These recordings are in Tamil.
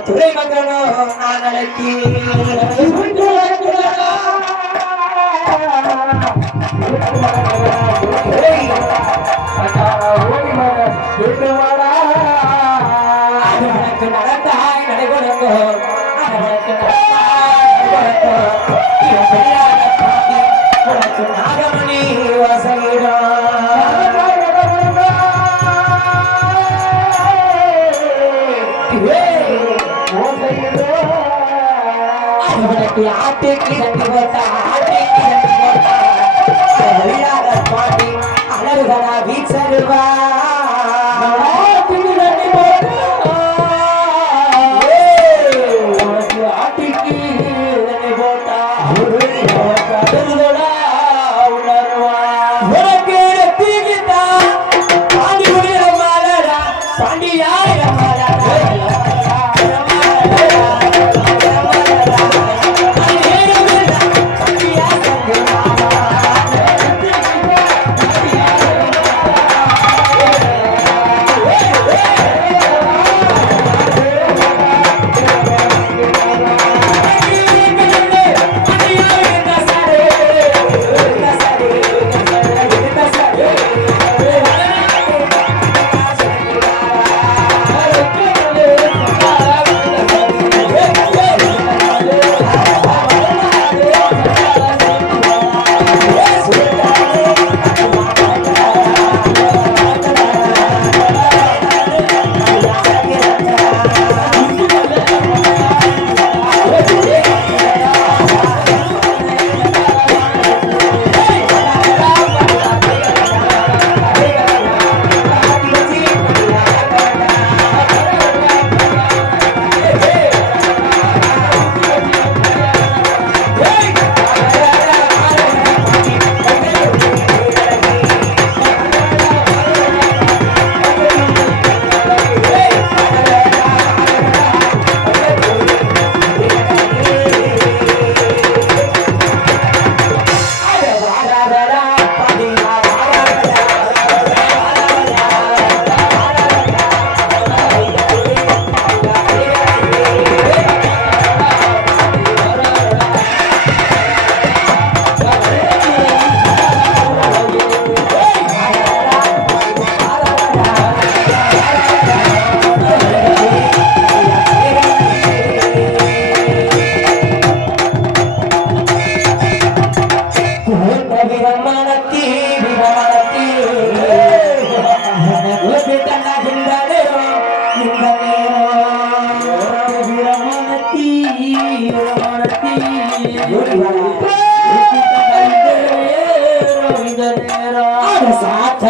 துறை மகனும் நாளைக்கு நடந்தாய் நடைபெறுங்கோ உனக்கு நாகமணி வசையிடம் ஆட்டுக்கு கட்டி போட்டா ஆட்டுக்கு கட்டி போட்டா பாட்டி அழகுதா வீச்சருவா ஆட்டுக்கு போட்டா உணர்வா உனக்கு தீகிட்டா பாண்டி முடிய மாலடா பாண்டியாய மாலடா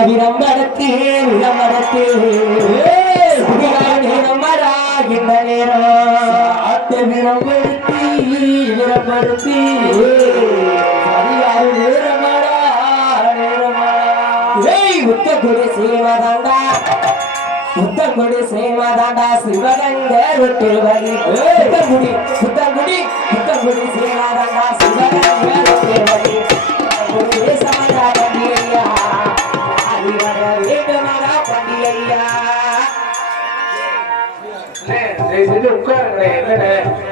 விளம்பரத்தே விளம்பரத்தே நம்மராகின்ற நேரம் ஆட்ட விளம்பரத்தி விளம்பரத்தி சரியாரு நேரமாடா நேரமாடா முத்தகுடி சேவதாண்டா முத்தங்குடி சேவதாண்டா சிவகங்க ரொட்டிருவதி முத்தங்குடி முத்தங்குடி முத்தங்குடி சேவதாண்டா சிவகங்க ரொட்டிருவதி சமதார பண்டிகையா அதிவர வேண்டுமரா பண்டிகையா உட்காருங்களேன் என்ன